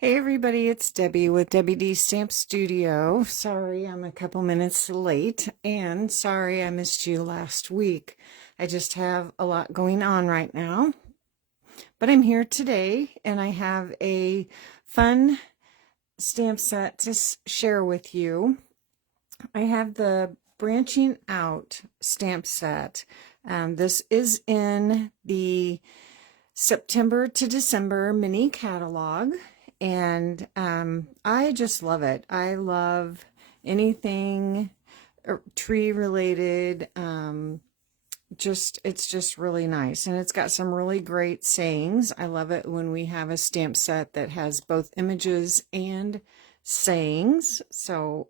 Hey everybody, it's Debbie with Debbie D Stamp Studio. Sorry I'm a couple minutes late, and sorry I missed you last week. I just have a lot going on right now. But I'm here today, and I have a fun stamp set to share with you. I have the Branching Out stamp set. This is in the September to December mini catalog. And I just love it. I love anything tree related. It's just really nice, and it's got some really great sayings. I love it when we have a stamp set that has both images and sayings. So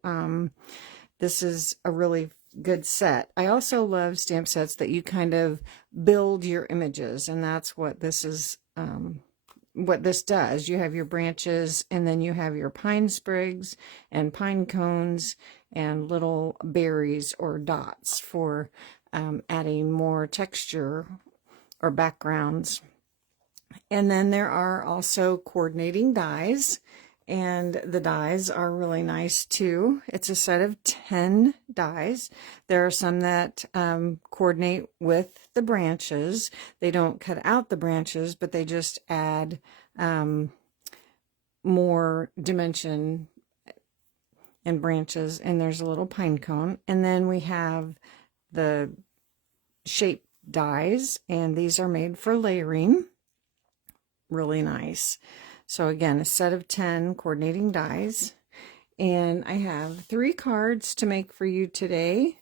this is a really good set. I also love stamp sets that you kind of build your images, and that's what this is. What this does. You have your branches, and then you have your pine sprigs and pine cones and little berries or dots for adding more texture or backgrounds. And then there are also coordinating dies, and the dies are really nice too. It's a set of 10 dies. There are some that coordinate with the branches. They don't cut out the branches, but they just add more dimension and branches. And there's a little pine cone. And then we have the shape dies, and these are made for layering. Really nice. So again, a set of 10 coordinating dies, and I have 3 cards to make for you today,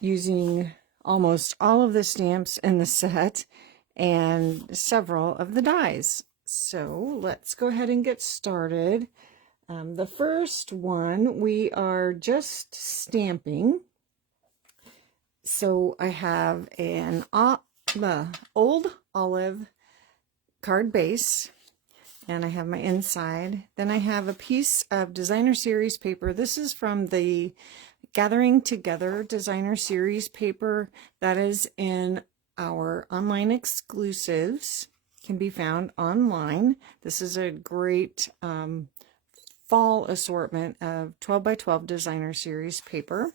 using almost all of the stamps in the set and several of the dies. So let's go ahead and get started. The first one, we are just stamping. So I have an old olive card base, and I have my inside. Then I have a piece of designer series paper. This is from the Gathering Together designer series paper that is in our online exclusives, can be found online. This is a great fall assortment of 12 by 12 designer series paper.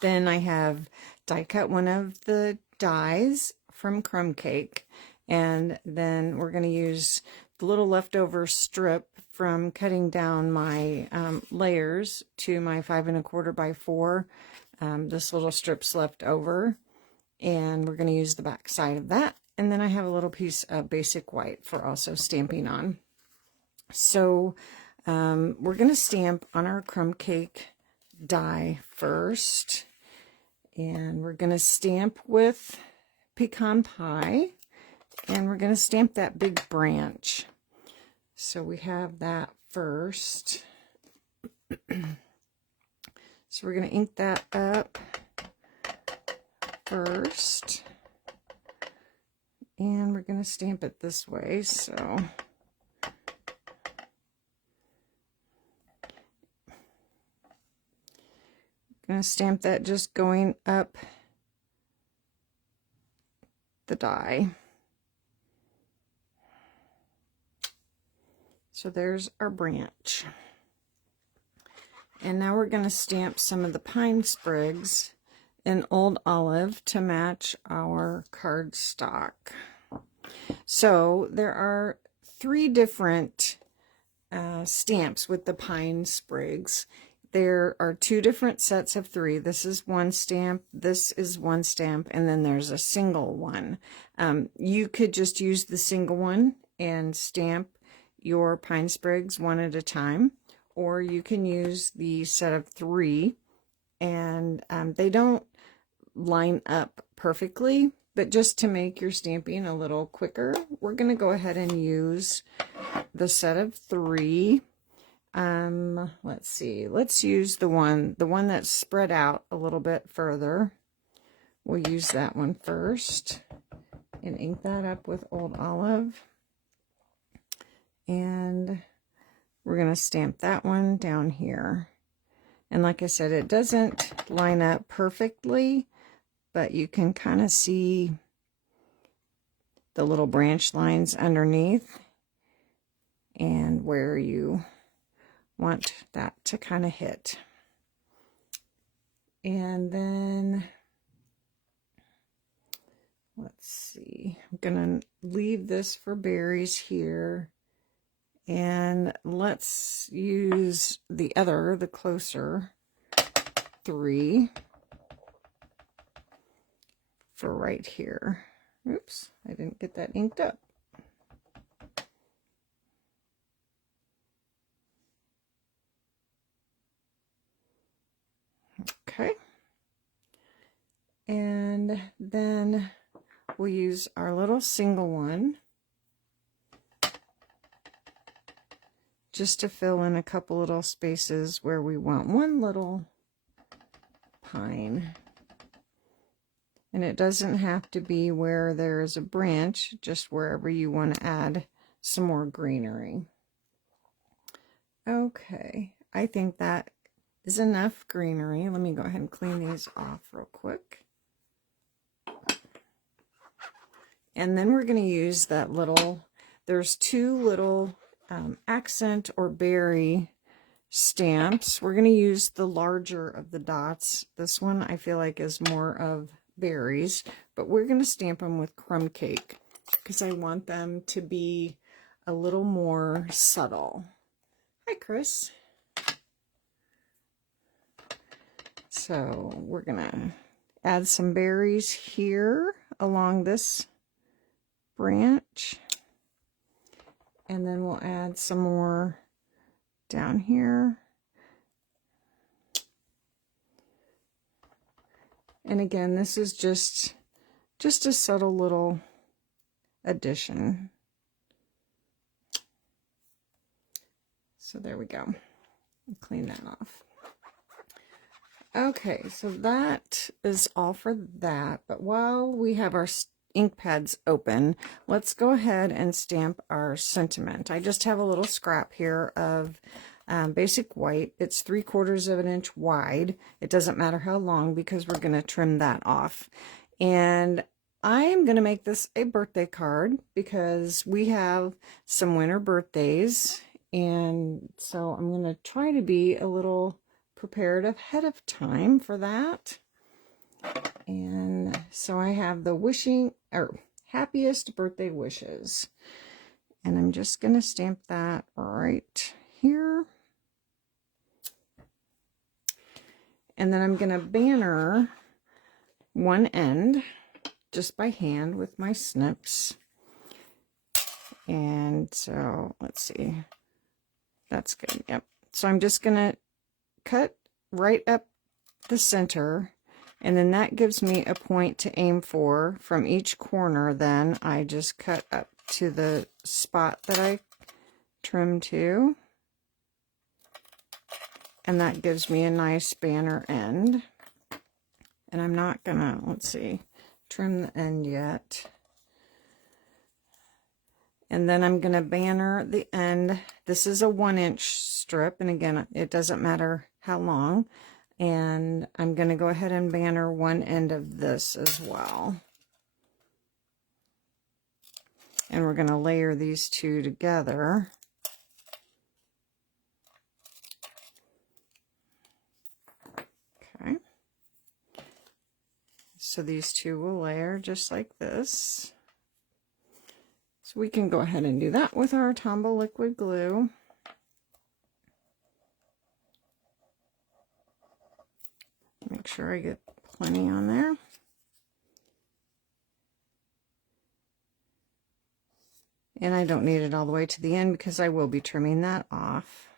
Then I have die cut one of the dies from Crumb Cake. And then we're going to use the little leftover strip from cutting down my layers to my 5 1/4 by 4. This little strip's left over, and we're going to use the back side of that. And then I have a little piece of basic white for also stamping on. So we're going to stamp on our Crumb Cake die first, and we're going to stamp with pecan pie. And we're going to stamp that big branch. So we have that first. So we're going to ink that up first. And we're going to stamp it this way. So I'm going to stamp that just going up the die. So there's our branch. And now we're going to stamp some of the pine sprigs in old olive to match our cardstock. So there are 3 different stamps with the pine sprigs. There are 2 different sets of 3. This is one stamp, this is one stamp, and then there's a single one. You could just use the single one and stamp your pine sprigs one at a time, or you can use the set of 3, and they don't line up perfectly, but just to make your stamping a little quicker, we're going to go ahead and use the set of 3. Let's see, let's use the one that's spread out a little bit further. We'll use that one first and ink that up with old olive. And we're going to stamp that one down here. And like I said, it doesn't line up perfectly, but you can kind of see the little branch lines underneath. and where you want that to kind of hit. And then, let's see, I'm gonna leave this for berries here, and let's use the closer 3 for right here. Oops, I didn't get that inked up. Okay, and then we'll use our little single one just to fill in a couple little spaces where we want one little pine. And it doesn't have to be where there is a branch, just wherever you want to add some more greenery. Okay, I think that is enough greenery. Let me go ahead and clean these off real quick. And then we're going to use that little, there's 2 little accent or berry stamps. We're going to use the larger of the dots. This one I feel like is more of berries, but we're going to stamp them with crumb cake because I want them to be a little more subtle. Hi, Chris. So we're going to add some berries here along this branch, and then we'll add some more down here. And again, this is just a subtle little addition. So there we go. Clean that off. Okay, so that is all for that. But while we have our ink pads open, let's go ahead and stamp our sentiment. I just have a little scrap here of basic white. It's 3/4 of an inch wide. It doesn't matter how long because we're going to trim that off. And I am going to make this a birthday card because we have some winter birthdays. And so I'm going to try to be a little prepared ahead of time for that. And so I have the happiest birthday wishes. And I'm just going to stamp that right here. And then I'm going to banner one end just by hand with my snips. And so let's see. That's good. Yep. So I'm just going to cut right up the center, and then that gives me a point to aim for from each corner. Then I just cut up to the spot that I trimmed to, and that gives me a nice banner end. And I'm not gonna, let's see, trim the end yet. And then I'm gonna banner the end. This is a 1-inch strip, and again, it doesn't matter how long. And I'm gonna go ahead and banner one end of this as well. And we're gonna layer these two together. Okay. So these two will layer just like this. So we can go ahead and do that with our Tombow liquid glue. Make sure I get plenty on there. And I don't need it all the way to the end because I will be trimming that off.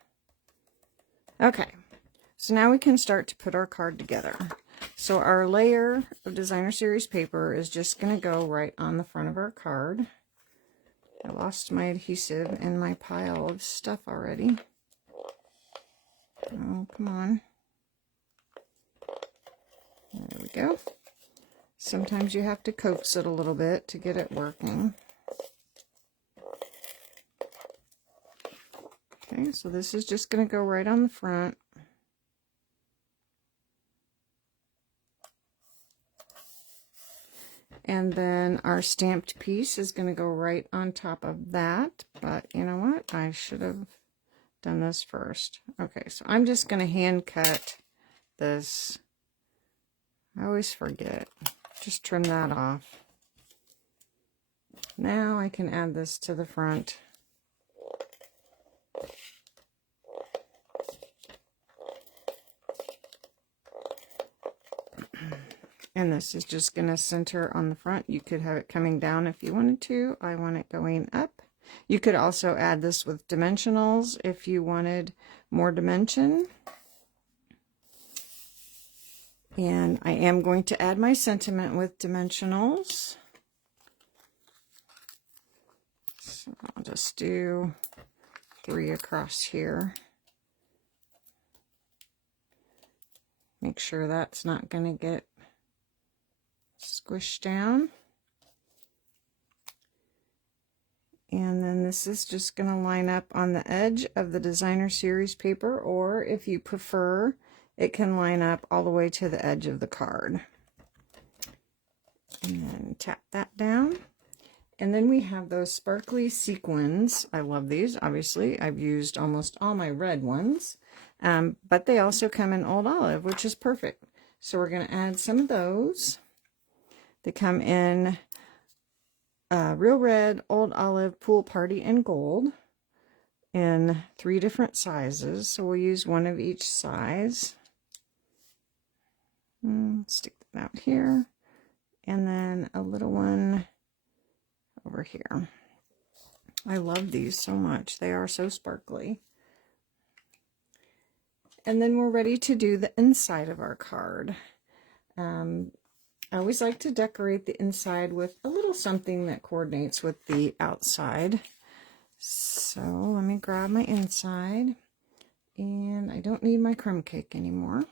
Okay, so now we can start to put our card together. So our layer of designer series paper is just going to go right on the front of our card. I lost my adhesive in my pile of stuff already. Oh, come on. There we go. Sometimes you have to coax it a little bit to get it working. Okay, so this is just going to go right on the front. And then our stamped piece is going to go right on top of that. But you know what? I should have done this first. Okay, so I'm just going to hand cut this. I always forget. Just trim that off. Now I can add this to the front. And this is just going to center on the front. You could have it coming down if you wanted to. I want it going up. You could also add this with dimensionals if you wanted more dimension. And I am going to add my sentiment with dimensionals. So I'll just do 3 across here. Make sure that's not going to get squished down. And then this is just going to line up on the edge of the designer series paper, or if you prefer, it can line up all the way to the edge of the card. And then tap that down. And then we have those sparkly sequins. I love these. Obviously, I've used almost all my red ones, but they also come in Old Olive, which is perfect. So we're going to add some of those. They come in Real Red, Old Olive, Pool Party, and Gold in 3 different sizes. So we'll use one of each size. Stick that out here. And then a little one over here. I love these so much. They are so sparkly. And then we're ready to do the inside of our card. I always like to decorate the inside with a little something that coordinates with the outside. So let me grab my inside, and I don't need my crumb cake anymore.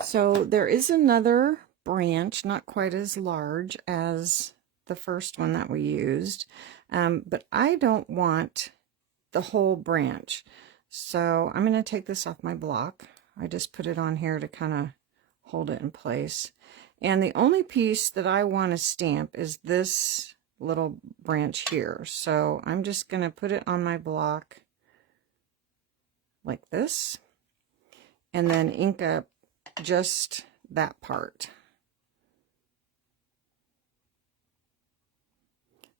So there is another branch, not quite as large as the first one that we used, but I don't want the whole branch. So I'm going to take this off my block. I just put it on here to kind of hold it in place. And the only piece that I want to stamp is this little branch here. So I'm just going to put it on my block like this, and then ink up just that part.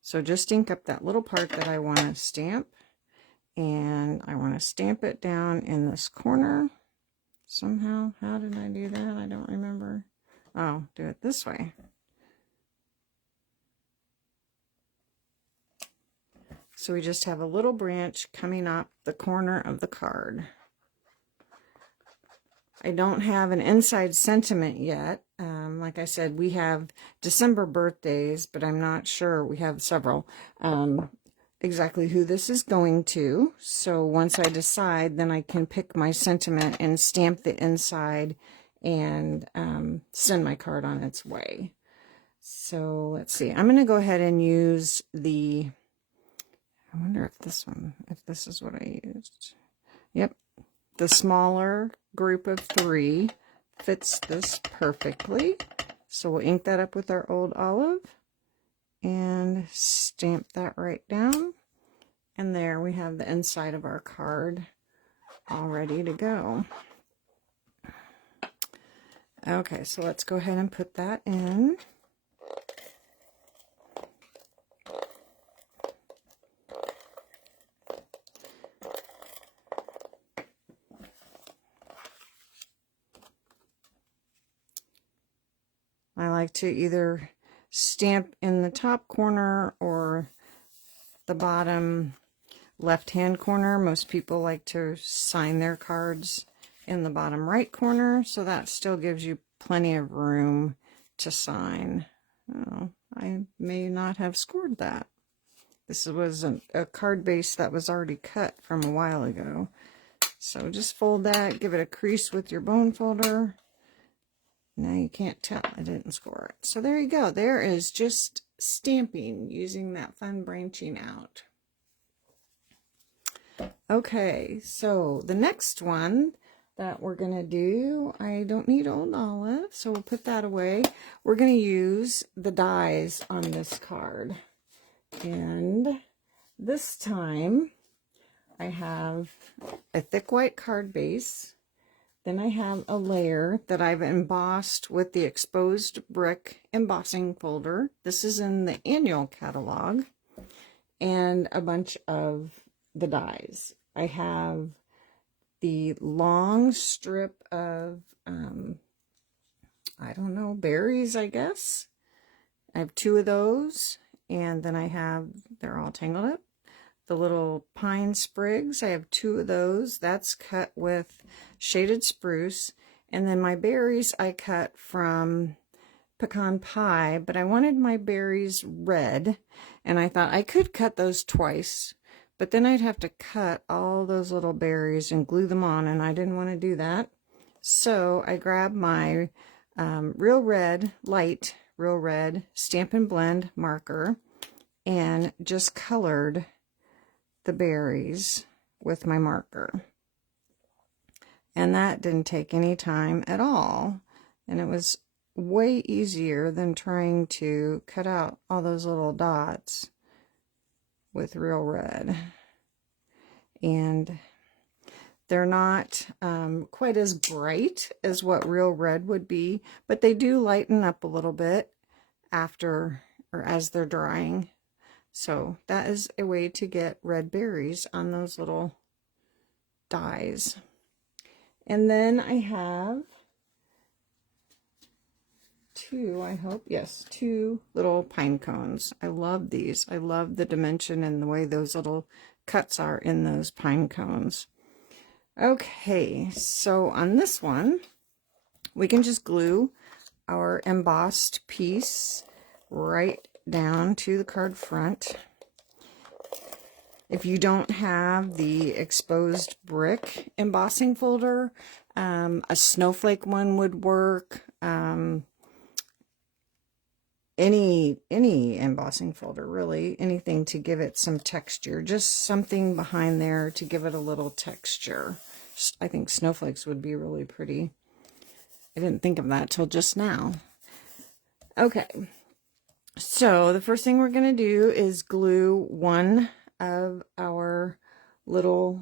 So just ink up that little part that I want to stamp, and I want to stamp it down in this corner somehow. How did I do that? I don't remember. Oh, do it this way. So we just have a little branch coming up the corner of the card. I don't have an inside sentiment yet. Like I said, we have December birthdays, but I'm not sure. We have several. Exactly who this is going to. So once I decide, then I can pick my sentiment and stamp the inside and send my card on its way. So let's see. I'm going to go ahead and use the, I wonder if this is what I used. Yep. The smaller group of 3 fits this perfectly. So we'll ink that up with our Old Olive and stamp that right down. And there we have the inside of our card all ready to go. Okay, so let's go ahead and put that in. I like to either stamp in the top corner or the bottom left-hand corner. Most people like to sign their cards in the bottom right corner, so that still gives you plenty of room to sign. Oh, I may not have scored that. This was a card base that was already cut from a while ago. So just fold that, give it a crease with your bone folder. Now you can't tell I didn't score it. So there you go. There is just stamping using that fun branching out. Okay, so the next one that we're going to do. I don't need Old Olive, so we'll put that away. We're going to use the dies on this card. And this time I have a thick white card base. Then I have a layer that I've embossed with the exposed brick embossing folder. This is in the annual catalog. And a bunch of the dies. I have the long strip of, I don't know, berries, I guess. I have 2 of those. And then I have, they're all tangled up, the little pine sprigs. I have 2 of those. That's cut with shaded spruce. And then my berries I cut from pecan pie, but I wanted my berries red. And I thought I could cut those twice, but then I'd have to cut all those little berries and glue them on, and I didn't want to do that. So I grabbed my Real Red, light Real Red Stampin' Blend marker and just colored the berries with my marker. And that didn't take any time at all. And it was way easier than trying to cut out all those little dots with Real Red. And they're not quite as bright as what Real Red would be, but they do lighten up a little bit after or as they're drying. So that is a way to get red berries on those little dies. And then I have 2, I hope, yes, 2 little pine cones. I love these. I love the dimension and the way those little cuts are in those pine cones. Okay, so on this one, we can just glue our embossed piece right down to the card front. If you don't have the exposed brick embossing folder, a snowflake one would work. Any embossing folder, really, anything to give it some texture, just something behind there to give it a little texture. I think snowflakes would be really pretty. I didn't think of that till just now. Okay, so the first thing we're going to do is glue one of our little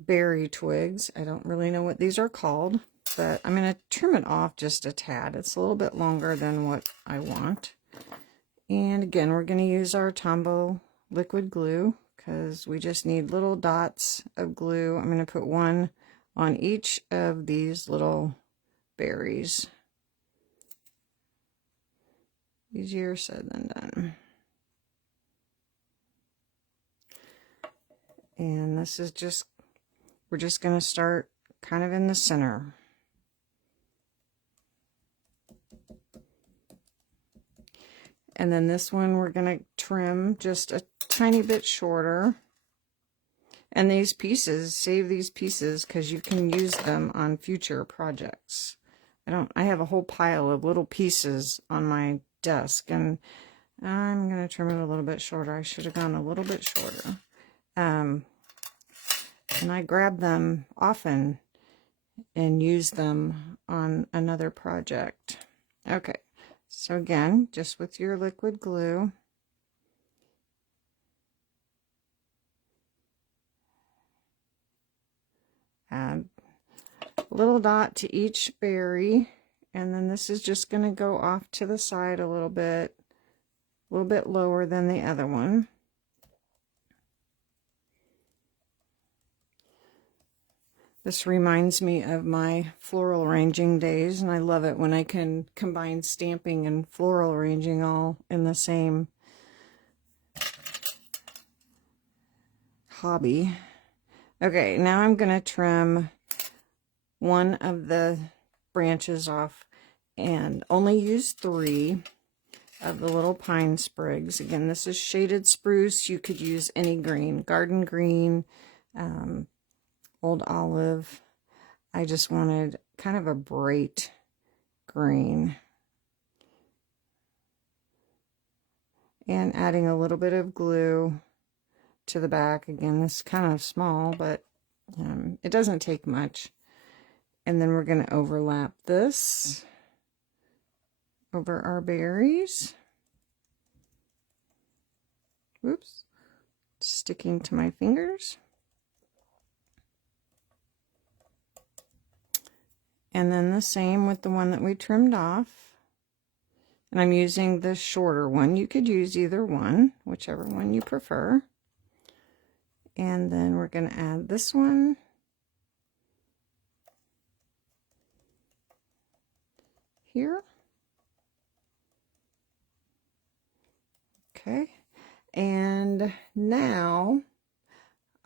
berry twigs. I don't really know what these are called, but I'm going to trim it off just a tad. It's a little bit longer than what I want. And again, we're going to use our Tombow liquid glue because we just need little dots of glue. I'm going to put one on each of these little berries. Easier said than done. And this is just, we're just going to start kind of in the center. And then this one we're going to trim just a tiny bit shorter. And these pieces, save these pieces because you can use them on future projects. I have a whole pile of little pieces on my desk, and I'm going to trim it a little bit shorter. I should have gone a little bit shorter. And I grab them often and use them on another project. Okay, so again, just with your liquid glue, add a little dot to each berry, and then this is just going to go off to the side a little bit lower than the other one. This reminds me of my floral arranging days, and I love it when I can combine stamping and floral arranging all in the same hobby. Okay, now I'm going to trim one of the branches off and only use 3 of the little pine sprigs. Again, this is shaded spruce. You could use any green, garden green, old olive. I just wanted kind of a bright green. And adding a little bit of glue to the back. Again, this is kind of small, but It doesn't take much. And then we're going to overlap this over our berries. Whoops, sticking to my fingers. And then the same with the one that we trimmed off. And I'm using the shorter one. You could use either one, whichever one you prefer. And then we're going to add this one. Here. Okay. And now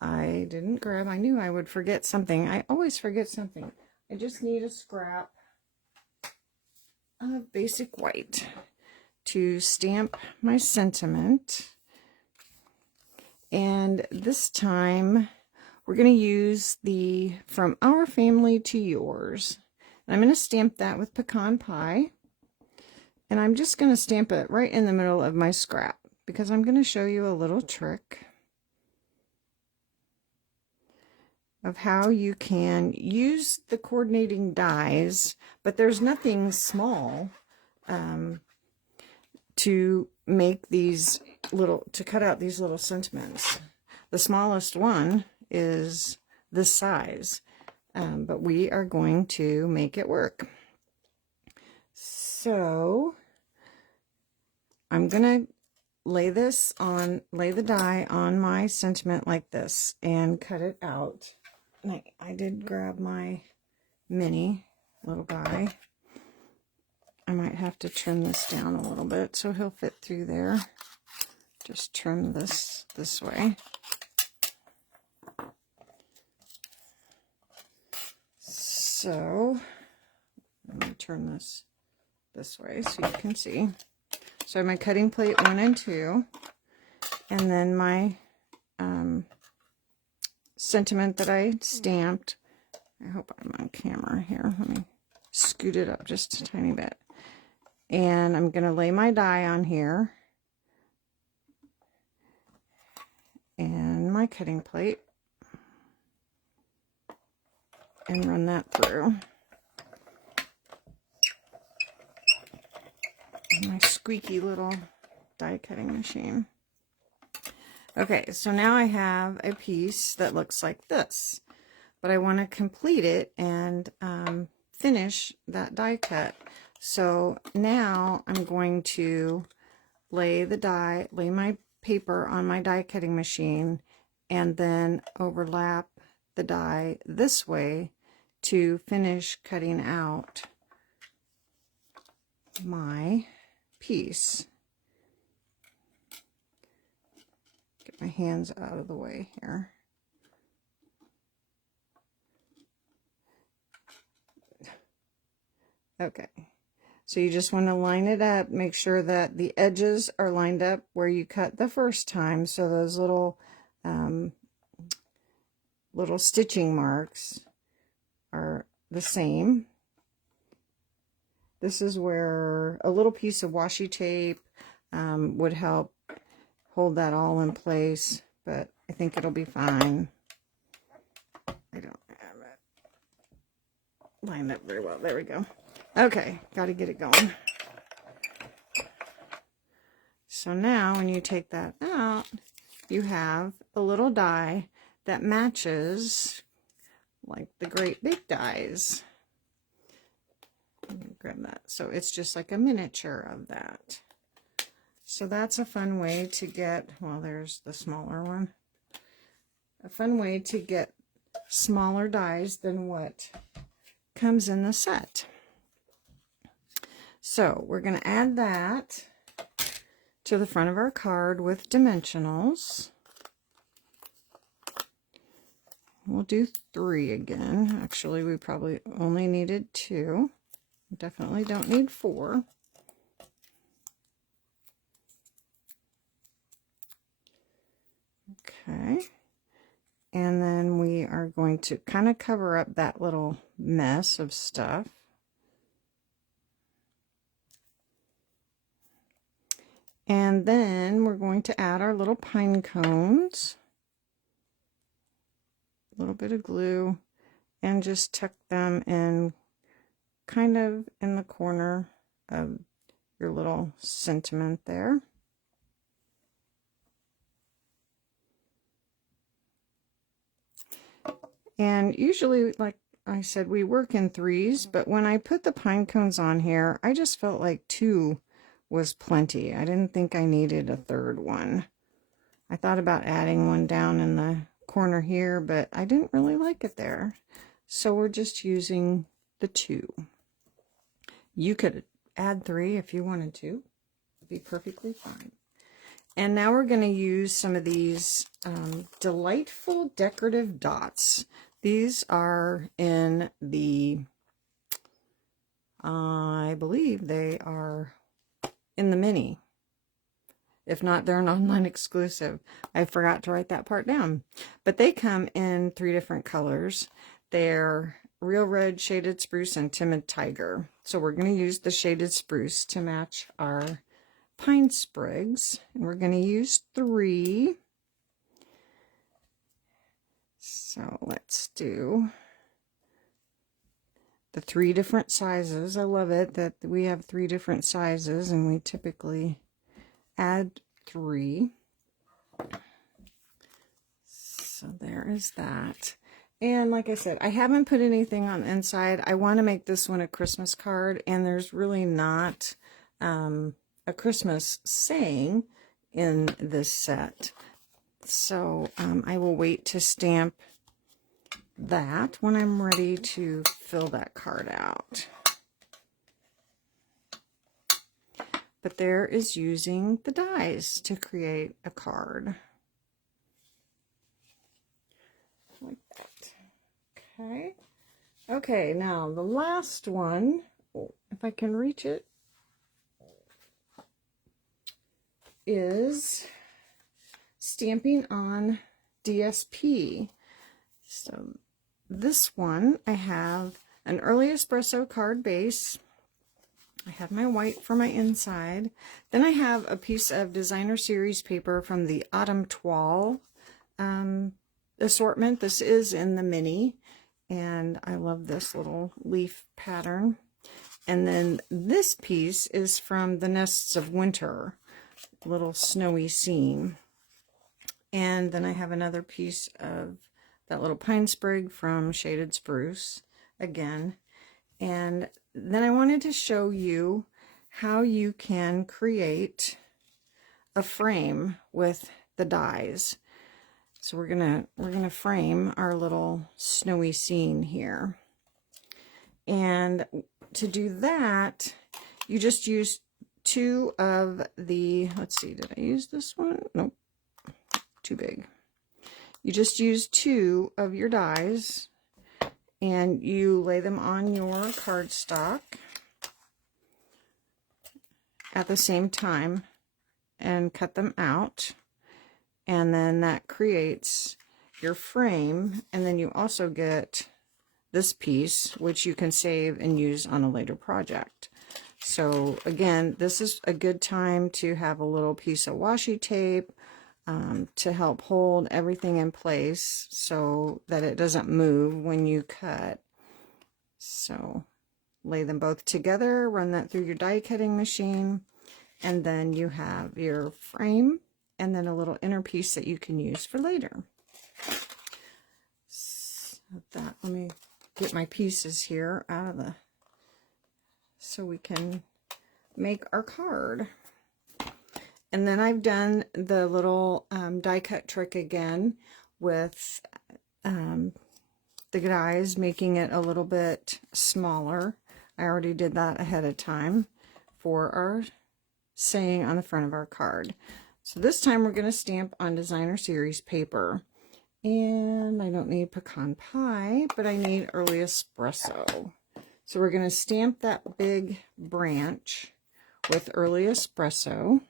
I didn't grab, I knew I would forget something. I always forget something. I just need a scrap of basic white to stamp my sentiment. And this time we're going to use the From Our Family to Yours. And I'm going to stamp that with pecan pie. And I'm just going to stamp it right in the middle of my scrap because I'm going to show you a little trick of how you can use the coordinating dies, but there's nothing small to make these little, to cut out these little sentiments. The smallest one is this size, but we are going to make it work. So I'm gonna lay the die on my sentiment like this and cut it out. And I did grab my mini little guy. I might have to trim this down a little bit so he'll fit through there. Just trim this way. So let me turn this way so you can see. So I have my cutting plate 1 and 2, and then my sentiment that I stamped. I hope I'm on camera here. Let me scoot it up just a tiny bit. And I'm going to lay my die on here and my cutting plate and run that through. My squeaky little die cutting machine. Okay, so now I have a piece that looks like this, but I want to complete it and finish that die cut. So now I'm going to lay my paper on my die cutting machine and then overlap the die this way to finish cutting out my piece. Get my hands out of the way here. Okay, so you just want to line it up, make sure that the edges are lined up where you cut the first time, so those little little stitching marks are the same. This is where a little piece of washi tape would help hold that all in place, but I think it'll be fine. I don't have it lined up very well. There we go. Okay, got to get it going. So now when you take that out, you have a little die that matches like the great big dies. Let me grab that. So it's just like a miniature of that. So that's a fun way to get, well, there's the smaller one. A fun way to get smaller dies than what comes in the set. So we're going to add that to the front of our card with dimensionals. We'll do 3 again. Actually, we probably only needed 2. Definitely don't need 4. Okay. And then we are going to kind of cover up that little mess of stuff. And then we're going to add our little pine cones. little bit of glue and just tuck them in kind of in the corner of your little sentiment there. And usually, like I said, we work in threes, but when I put the pine cones on here, I just felt like 2 was plenty. I didn't think I needed a third one. I thought about adding one down in the corner here, but I didn't really like it there. So we're just using the 2. You could add 3 if you wanted to. It'd be perfectly fine. And now we're going to use some of these delightful decorative dots. These are in the, I believe they are in the mini. If not, they're an online exclusive. I forgot to write that part down. But they come in 3 different colors. They're Real Red, Shaded Spruce, and Timid Tiger. So we're going to use the Shaded Spruce to match our pine sprigs. And we're going to use 3. So let's do the 3 different sizes. I love it that we have 3 different sizes, and we typically add 3. So there is that. And like I said, I haven't put anything on the inside. I want to make this one a Christmas card, and there's really not a Christmas saying in this set. So I will wait to stamp that when I'm ready to fill that card out. But there is using the dies to create a card. Like that. Okay. Okay, now the last one, if I can reach it, is stamping on DSP. So this one, I have an Early Espresso card base. I have my white for my inside. Then I have a piece of Designer Series paper from the Autumn Toile assortment. This is in the mini, and I love this little leaf pattern. And then this piece is from the Nests of Winter, little snowy scene. And then I have another piece of that little pine sprig from Shaded Spruce again. And then I wanted to show you how you can create a frame with the dies. So we're gonna frame our little snowy scene here. And to do that, you just use 2 of the, let's see, did I use this one? Nope, too big. You just use 2 of your dies, and you lay them on your cardstock at the same time and cut them out. And then that creates your frame. And then you also get this piece, which you can save and use on a later project. So again, this is a good time to have a little piece of washi tape to help hold everything in place so that it doesn't move when you cut. So lay them both together, run that through your die cutting machine, and then you have your frame and then a little inner piece that you can use for later. So that, let me get my pieces here out of the, so we can make our card. And then I've done the little die cut trick again with the dies, making it a little bit smaller. I already did that ahead of time for our saying on the front of our card. So this time we're going to stamp on Designer Series paper. And I don't need pecan pie, but I need Early Espresso. So we're going to stamp that big branch with Early Espresso.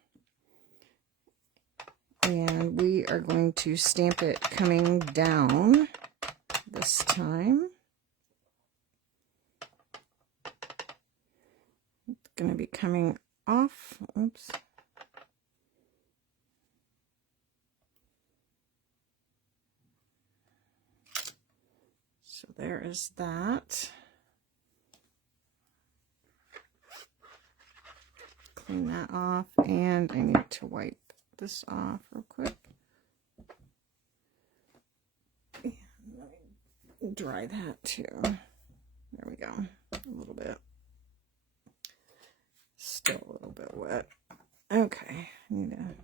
And we are going to stamp it coming down this time. It's going to be coming off. Oops. So there is that. Clean that off, and I need to wipe this off real quick. And let me dry that too. There we go. A little bit. Still a little bit wet. Okay. I need to.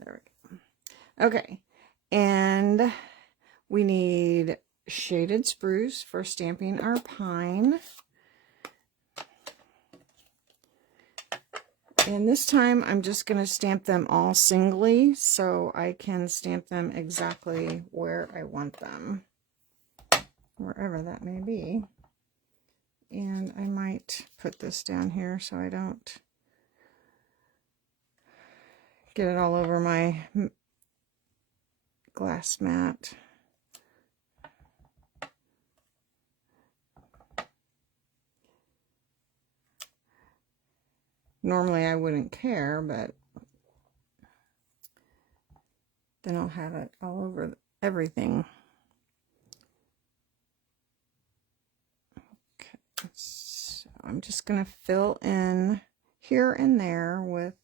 There we go. Okay. And we need shaded spruce for stamping our pine. And this time I'm just going to stamp them all singly so I can stamp them exactly where I want them, wherever that may be. And I might put this down here so I don't get it all over my glass mat. Normally I wouldn't care, but then I'll have it all over everything. Okay, so I'm just going to fill in here and there with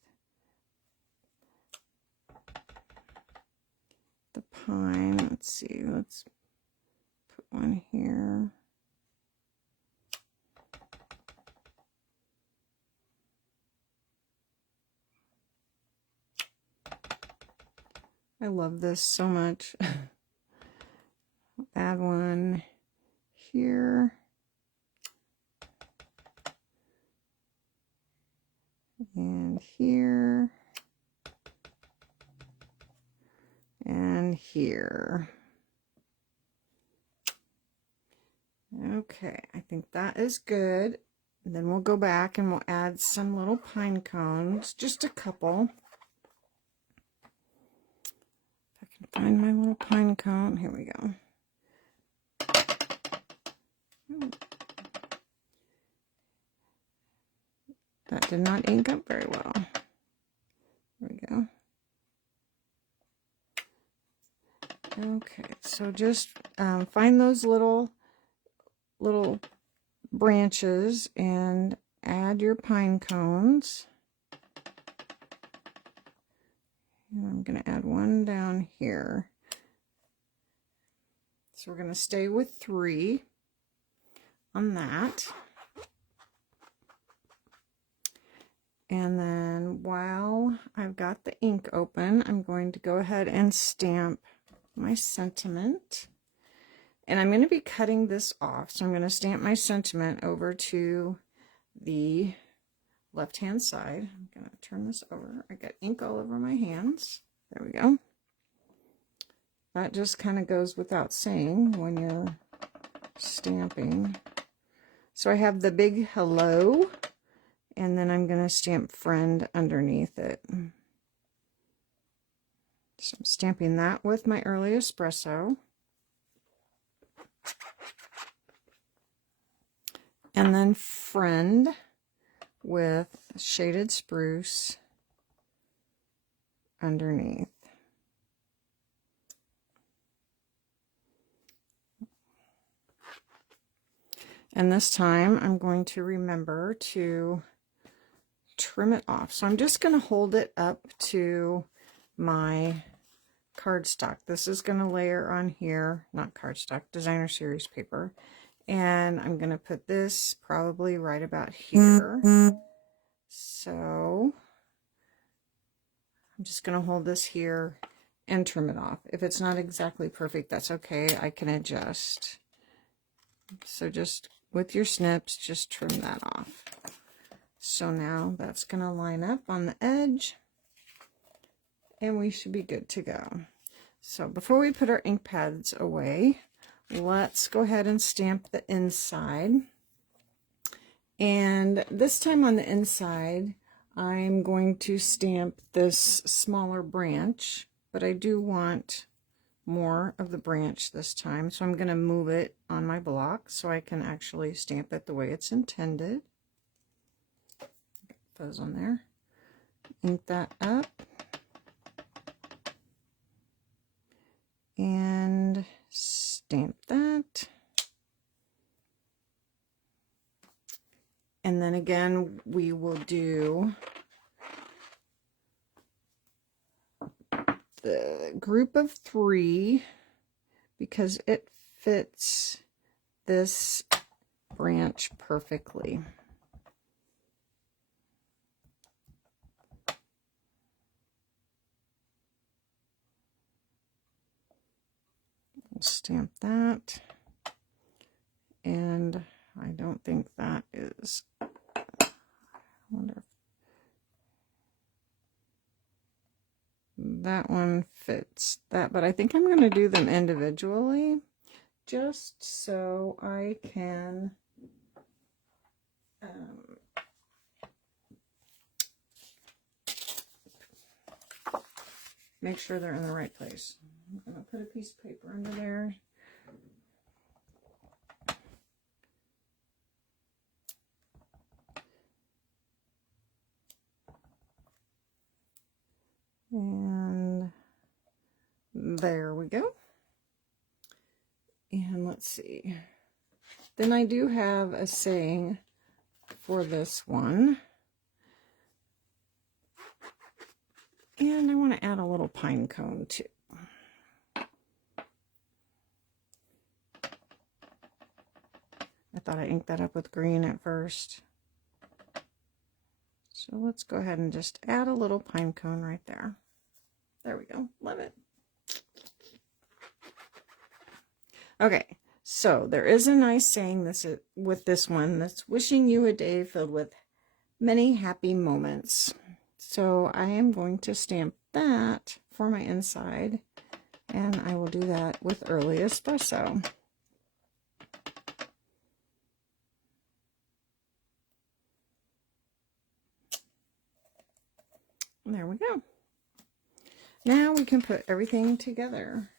the pine. Let's see, let's put one here. I love this so much. Add one here. And here. And here. Okay, I think that is good. And then we'll go back and we'll add some little pine cones, just a couple. Find my little pine cone. Here we go. That did not ink up very well. There we go. Okay, so just find those little branches and add your pine cones. And I'm going to add one down here. So we're going to stay with 3 on that. And then while I've got the ink open, I'm going to go ahead and stamp my sentiment. And I'm going to be cutting this off. So I'm going to stamp my sentiment over to the left-hand side. I'm going to turn this over. I got ink all over my hands. There we go. That just kind of goes without saying when you're stamping. So I have the big hello, and then I'm going to stamp friend underneath it. So I'm stamping that with my early espresso. And then friend with shaded spruce underneath. And this time I'm going to remember to trim it off. So I'm just going to hold it up to my cardstock. This is going to layer on here, not cardstock, designer series paper. And I'm going to put this probably right about here. So I'm just going to hold this here and trim it off. If it's not exactly perfect, that's okay. I can adjust. So just with your snips, just trim that off. So now that's going to line up on the edge, and we should be good to go. So before we put our ink pads away, let's go ahead and stamp the inside. And this time on the inside, I'm going to stamp this smaller branch, but I do want more of the branch this time. So I'm going to move it on my block so I can actually stamp it the way it's intended. Get those on there. Ink that up. And stamp that. And again, we will do the group of 3 because it fits this branch perfectly. We'll stamp that. And I don't think that is, I wonder if that one fits that, but I think I'm going to do them individually just so I can make sure they're in the right place. I'm going to put a piece of paper under there. And there we go. And let's see. Then I do have a saying for this one. And I want to add a little pine cone too. I thought I inked that up with green at first. So let's go ahead and just add a little pine cone right there. There we go. Love it. Okay, so there is a nice saying with this one that's wishing you a day filled with many happy moments. So I am going to stamp that for my inside, and I will do that with Early Espresso. And there we go. Now we can put everything together.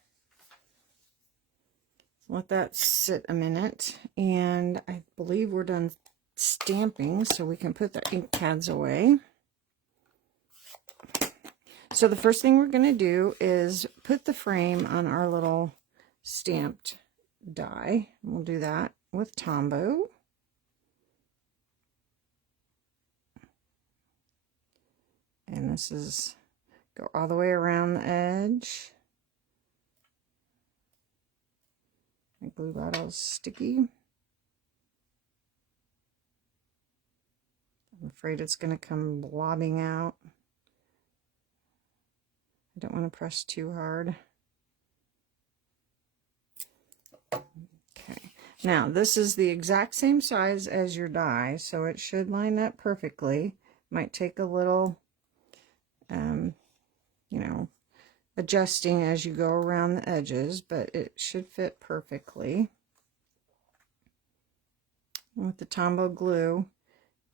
Let that sit a minute, and I believe we're done stamping, so we can put the ink pads away. So the first thing we're going to do is put the frame on our little stamped die. We'll do that with Tombow. And this is go all the way around the edge. My glue bottle's sticky. I'm afraid it's going to come blobbing out. I don't want to press too hard. Okay, now this is the exact same size as your die, so it should line up perfectly. Might take a little, you know, adjusting as you go around the edges, but it should fit perfectly. And with the Tombow glue,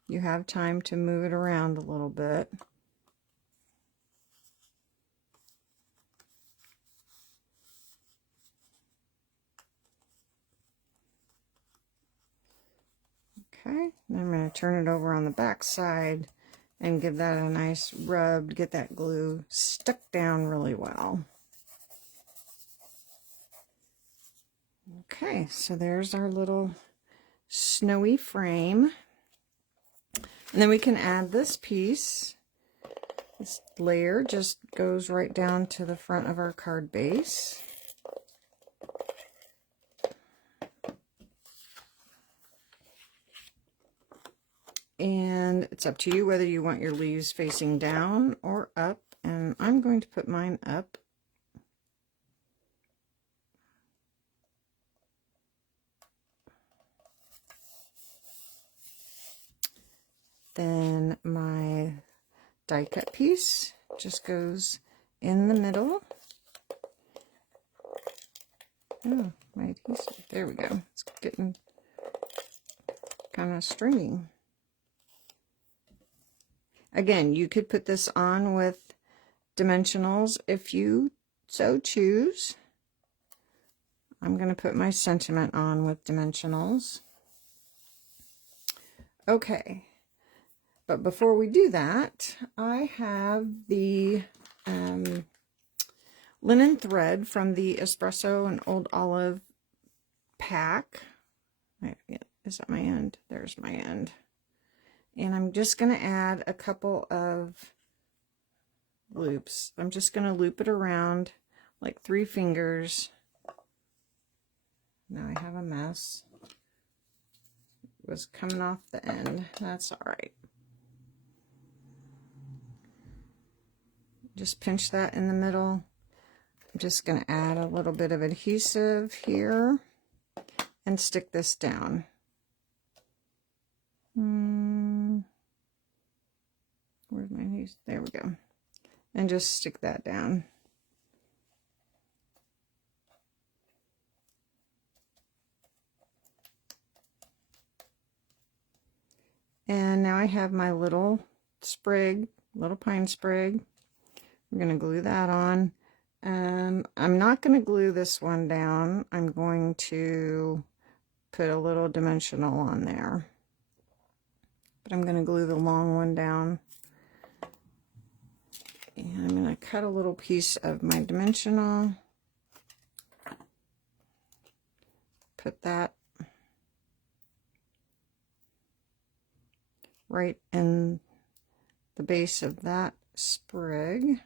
you have time to move it around a little bit. Okay, then I'm going to turn it over on the back side and give that a nice rub, get that glue stuck down really well. Okay, so there's our little snowy frame. And then we can add this piece. This layer just goes right down to the front of our card base. And it's up to you whether you want your leaves facing down or up. And I'm going to put mine up. Then my die cut piece just goes in the middle. Oh, my adhesive. There we go. It's getting kind of stringy. Again, you could put this on with dimensionals if you so choose. I'm going to put my sentiment on with dimensionals. Okay, but before we do that, I have the linen thread from the Espresso and Old Olive pack. Is that my end? There's my end. And I'm just going to add a couple of loops. I'm just going to loop it around like 3 fingers. Now I have a mess. It was coming off the end. That's all right. Just pinch that in the middle. I'm just going to add a little bit of adhesive here and stick this down. Where's my adhesive? There we go. And just stick that down. And now I have my little sprig, little pine sprig. I'm going to glue that on. I'm not going to glue this one down. I'm going to put a little dimensional on there. But I'm going to glue the long one down. And I'm going to cut a little piece of my dimensional. Put that right in the base of that sprig.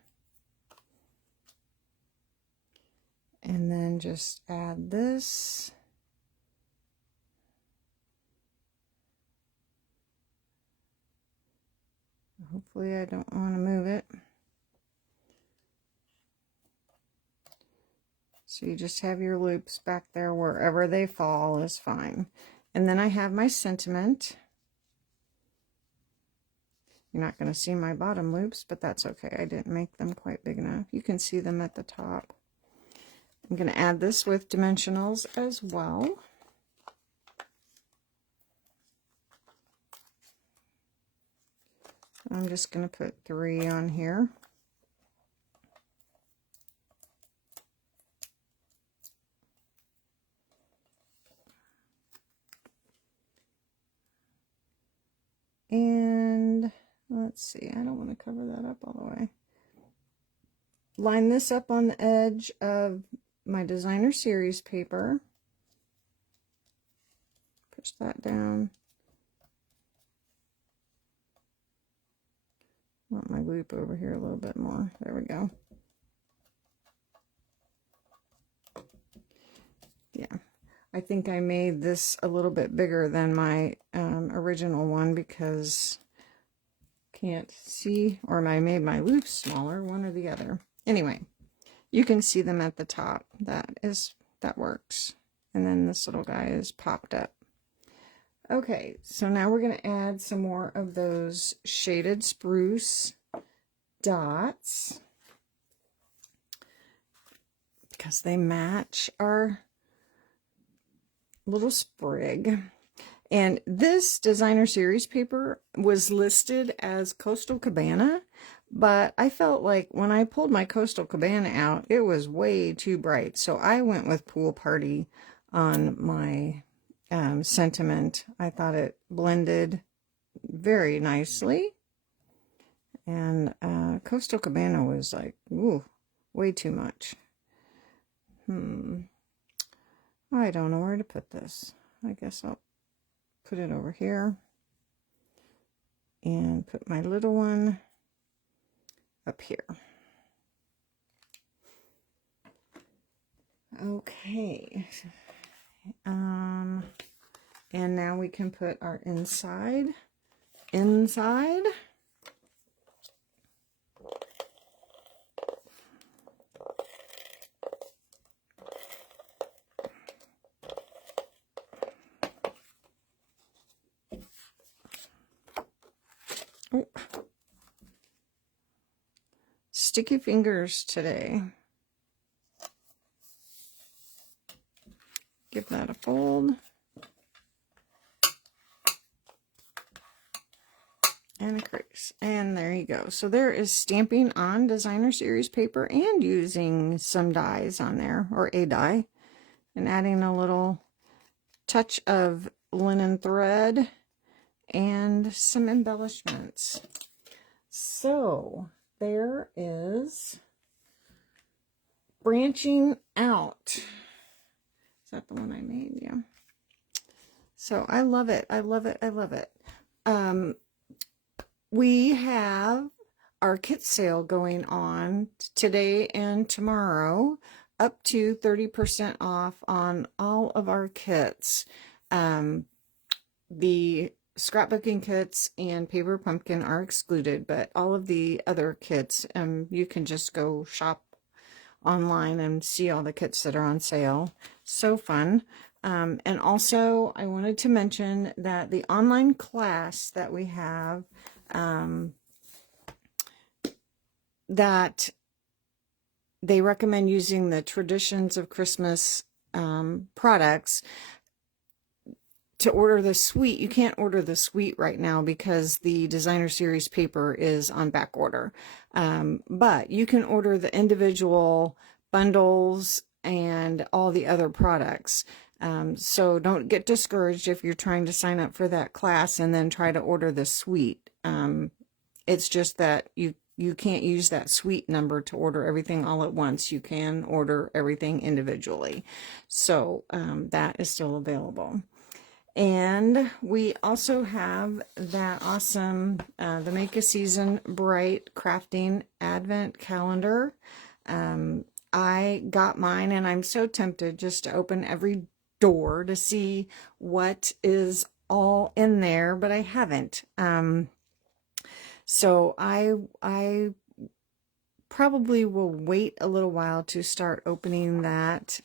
And then just add this. Hopefully I don't want to move it. So you just have your loops back there, wherever they fall is fine. And then I have my sentiment. You're not going to see my bottom loops, but that's okay. I didn't make them quite big enough. You can see them at the top. I'm going to add this with dimensionals as well. I'm just going to put 3 on here. And let's see, I don't want to cover that up all the way. Line this up on the edge of my designer series paper. Push that down. I want my loop over here a little bit more. There we go. Yeah, I think I made this a little bit bigger than my original one because can't see, or I made my loops smaller, one or the other. Anyway, you can see them at the top. That works. And then this little guy is popped up. Okay, so now we're going to add some more of those shaded spruce dots because they match our little sprig. And this designer series paper was listed as Coastal Cabana, but I felt like when I pulled my Coastal Cabana out, it was way too bright. So I went with Pool Party on my sentiment. I thought it blended very nicely. And Coastal Cabana was like, ooh, way too much. I don't know where to put this. I guess I'll put it over here and put my little one up here. Okay. And now we can put our inside. Oh. Sticky fingers today. Give that a fold. And a crease. And there you go. So there is stamping on designer series paper and using some dies on there, or a die, and adding a little touch of linen thread and some embellishments. So there is branching out. Is that the one I made? Yeah. So I love it. I love it. I love it. we have our kit sale going on today and tomorrow, up to 30% off on all of our kits. The scrapbooking kits and paper pumpkin are excluded, but all of the other kits, you can just go shop online and see all the kits that are on sale. So fun. And also I wanted to mention that the online class that we have, that they recommend using the Traditions of Christmas products to order the suite. You can't order the suite right now because the designer series paper is on back order. But you can order the individual bundles and all the other products. So don't get discouraged if you're trying to sign up for that class and then try to order the suite. It's just that you can't use that suite number to order everything all at once. You can order everything individually. So that is still available. And we also have that awesome, the Make a Season Bright Crafting Advent Calendar. I got mine and I'm so tempted just to open every door to see what is all in there, but I haven't. So I probably will wait a little while to start opening that.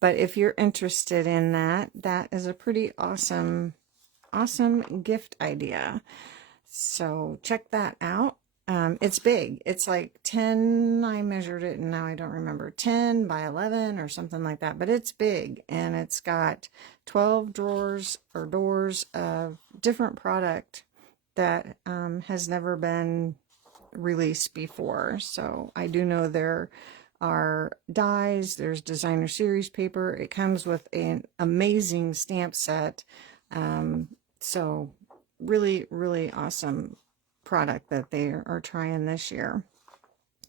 But if you're interested in that, that is a pretty awesome gift idea. So check that out. It's big. It's like 10, I measured it and now I don't remember, 10 by 11 or something like that, but it's big and it's got 12 drawers or doors of different product that has never been released before. So I do know there are dies, there's designer series paper. It comes with an amazing stamp set. So really, really awesome product that they are trying this year.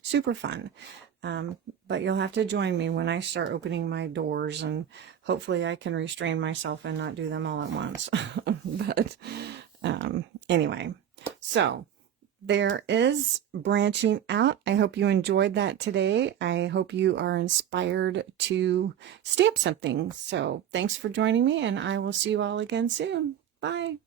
Super fun. But you'll have to join me when I start opening my doors, and hopefully I can restrain myself and not do them all at once. But anyway, so there is branching out. I hope you enjoyed that today. I hope you are inspired to stamp something. So thanks for joining me, and I will see you all again soon. Bye.